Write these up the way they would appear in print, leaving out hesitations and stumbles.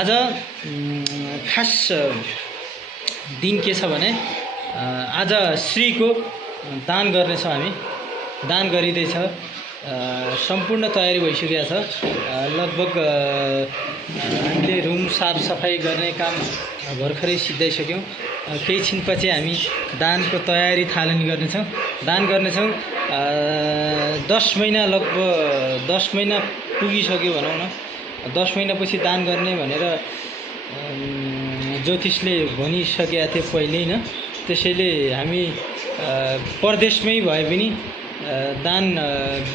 आज खास दिन के छ भने आज श्रीको दान गर्नेछौँ हामी। दान गरिँदैछ, सम्पूर्ण तयारी भइसकेको छ। लगभग हामीले रुम साफसफाई गर्ने काम भर्खरै सिद्धाइसक्यौँ। केही छिनपछि हामी दानको तयारी थालनी गर्नेछौँ। दान गर्नेछौँ। 10 महिना लगभग 10 महिना पुगिसक्यो भनौँ न। 10 महिनापछि दान गर्ने भनेर ज्योतिषले भनिसकेका थिए पहिल्यै न। त्यसैले हामी परदेशमै भए पनि दान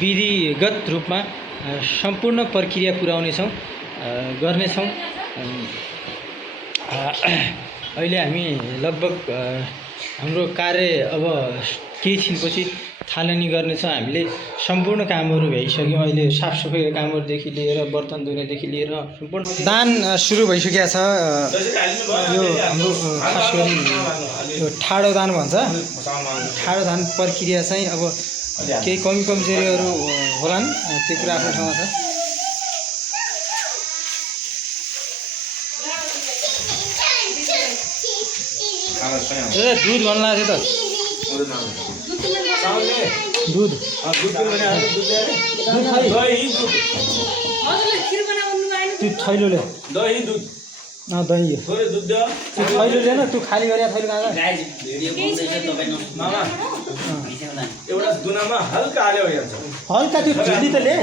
विधिगत रूपमा सम्पूर्ण प्रक्रिया पुर्याउनेछौँ, गर्नेछौँ। अहिले हामी लगभग हाम्रो कार्य अब केही छिनपछि थालनी गर्नेछौँ। हामीले सम्पूर्ण कामहरू भइसक्यौँ। अहिले साफसफाइको कामहरूदेखि लिएर बर्तन धुनेदेखि लिएर सम्पूर्ण दान सुरु भइसकेको छ। यो हाम्रो खास गरी यो ठाडो दान भन्छ। ठाडो दान प्रक्रिया चाहिँ अब केही कमी कमजोरीहरू होलान्, त्यो कुरा आफ्नो ठाउँमा छ। दुध भन्नु लाग्यो त, दुध थैलोले दही थैलो लिएन, तँ खाली गरे थैलो कहाँ हल्का त्यो झिल्ली त ले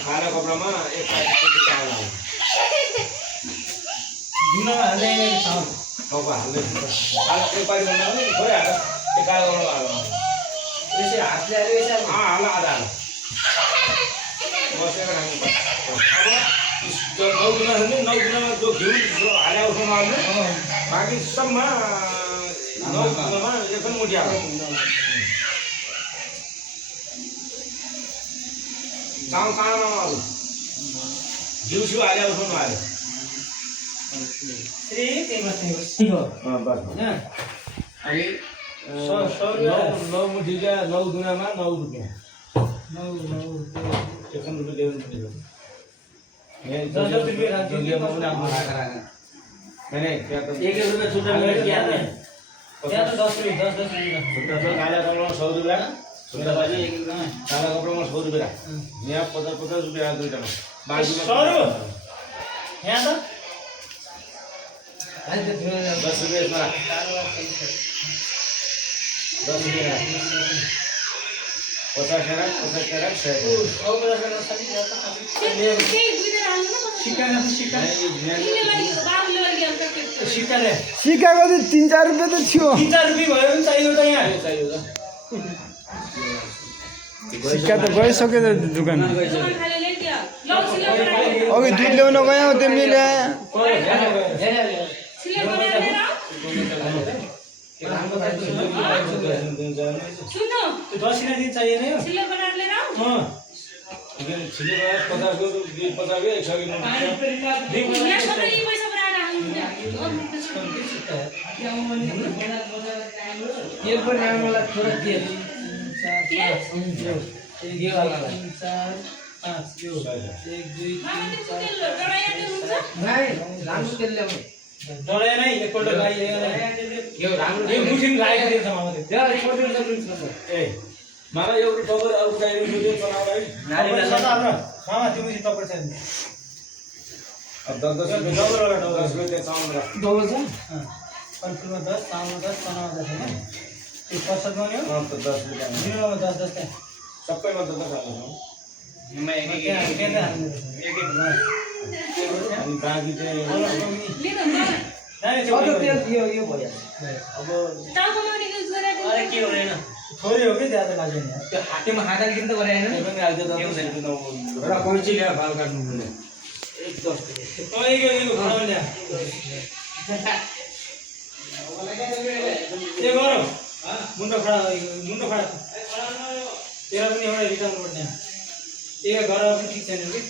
खाना कपडामा एक दुना हाल्दै कपडा हाल्दै एक पारी भन्दा पनि थोरै हाल एक कालो कपडा हाल यसै हातले हाल्यो यसै हाल आधा हाल बसेर खानु अब 9 दिनमा छ नि 9 दिनमा जो घिउ हाले उठाउनु हाल्नु बाँकी सबमा 9 दिनमा एक मुठी हाल चाउ काँडा नमाल्नु घिउ सिउ हाले उठाउनु हाल्यो नौ मुठीका 9 दुनामा 9 रुपियाँ 9 रुपियाँ देउनु काला कपडामा 100 रुपियाँ यहाँ 50 रुपियाँ दुईटामा बाँकी 100 यहाँ त 10 रुपियाँ यसमा 10 रुपियाँ 50 ग्राम 100 सिक्काको त 3-4 रुपियाँ त थियो। 3-4 रुपियाँ भयो भने चाहियो त यहाँ चाहियो त सिक्का त गइसक्यो त दुकान। अघि दुध ल्याउन गयौँ त्यो मिले दसिना दिन चाहिएन यो डढाइ नै एकपल्ट मलाई एउटा टबर अरू चाहिएको थियो चलाउलाई मामा त्यो मुसी टपर छ नि अब 10 रुपियाँ डबल छ कन्फर्ममा 10 चामलमा 10 चनामा 10 हैन त्यो कसरी गर्यो 10 रुपियाँ दिनमा 10 10 सबैमा 10 हाल्नु म एक अनि बाँकी चाहिँ यो भयो अब अरे के हो हैन थोरै हो कि ज्यादा लाग्दैन त्यो हातेमा खाना दिन त गरे हैन पनि हाल्दै त र कोइची ल्या बाल काट्नु पर्ने 1 10 यो खाना ल्या ए गरौँ मुन्डो खडा तेरा पनि एउटा रिटर्न गर्ने ए गरेर पनि ठिक छैन कि